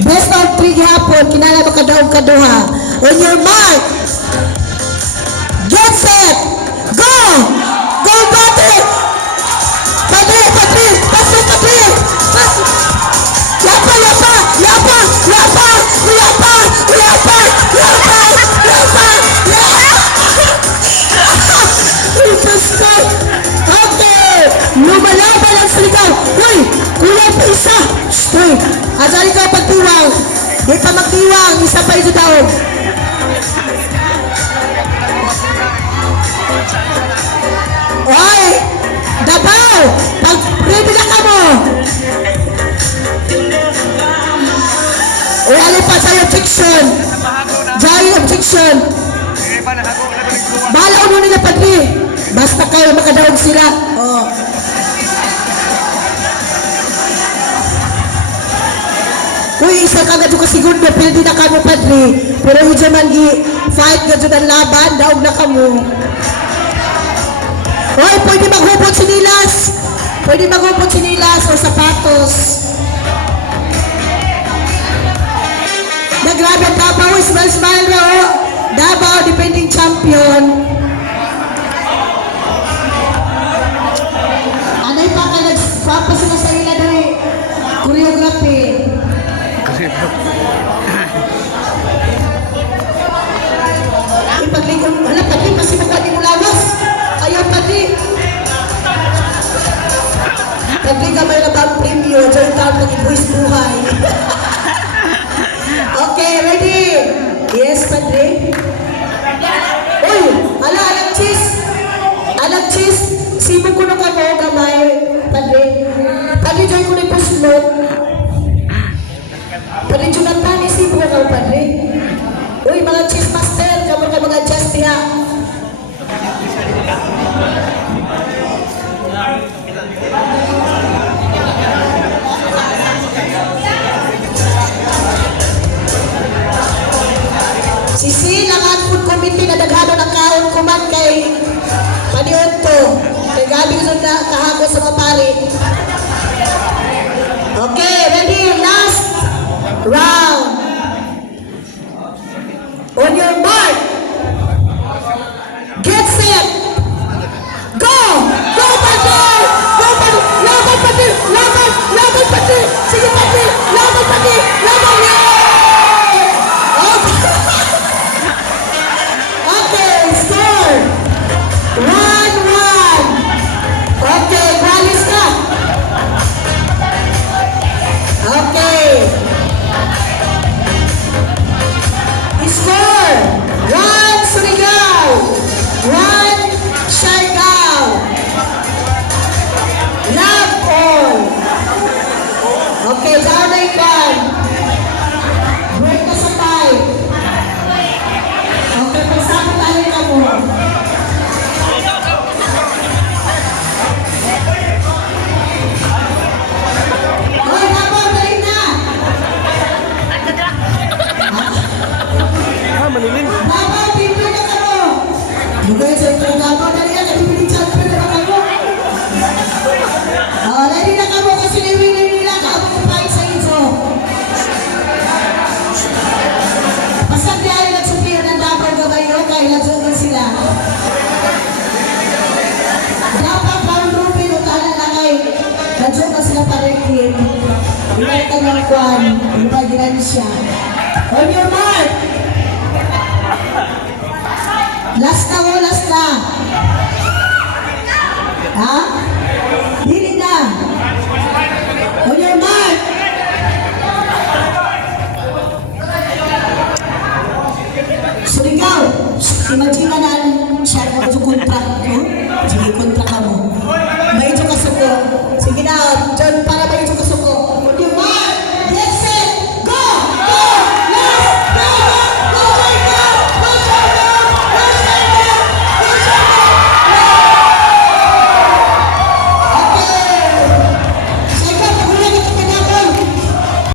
Best of 3 gihapon, kinala makadaog kaduha. On your mark, get set, go! Go, Padre! Padre, Padre! Pasok, Padre! Pasok! Yapa, yapa! Yapa! Yapa! Yapa! Yapa! Yapa! Yapa! Diyos ko! Okay! Lumalaban ang saligaw! Uy! Kulang pa isa! Uy! Asali ka pagtiwang! Di pa magtiwang! Isa pa isa daw! Oy! Dabaw! Pag ready na ka mo! Uy, alin pa sa'yo objection! Jai objection! Bahala ko nila Padre! Basta kayo makadaog sila! Oh. Uy, isa ka gadyo ka segundo, pero di na ka mo Padre! Pero hindi man i-fight gadyo ng laban, daog na ka mo! Hoy, pwede maghupot sinilas. Pwede maghupot sinilas o sapatos. Nagrabe ang Davao, smile na o. Davao, defending champion. Anay pa ka nagpapasama sa ila na choreography. Ipaglingon, wala Padre, pasimukan ni mo lawas. Ayaw Padre. Padre ka may nabang premyo, dyan taon mag-ibuhis buhay. Okay, ready? Yes, Padre. Uy, hala, anak cheese. Anak cheese, sibog ko na ka mo, gamay. Padre. Padre, dyan ko na yung puslot. Padre, Jonathan, isibog na ka, Padre. Uy, mga cheese master, kamu ka mag-adjust niya. Sisi, langan food committee na daghano ng kaon kuman kay Paniunto. Kay gabi ko na kahapon sa mapari. Okay, ready? Last round. On your mark. Get set. Go! Go, Padre! Go, Padre! Laban, Padre! Laban! Laban, Padre! Sige, Padre! Laban, Padre! Laban! Okay, score! 1-1. Okay, kwalis ka. Okay. Score! 1 Surigao! 1 Siargao! Love all! Okay, down na ikan. Break ka sa 5. Okay, pagsama tayo ka mo. Hoy, Gabon, dali na! Manilin. Gabon, timbre na ka mo! Bugay sa ito, Gabon, dali na, nabibili champion na ka mo. Dali na ka mo kasi niwinin nila ka mo kumpain sa inyo. Pasag niya ay nagsupihan ng Davao Gabayo, kaya nagsupihan sila. Davao Crown Ruby, utahan na kay nagsupihan sila parekin. Ibalik ka ng kwan, ipagilan siya. On your mark! Last na mo, last na. Ha?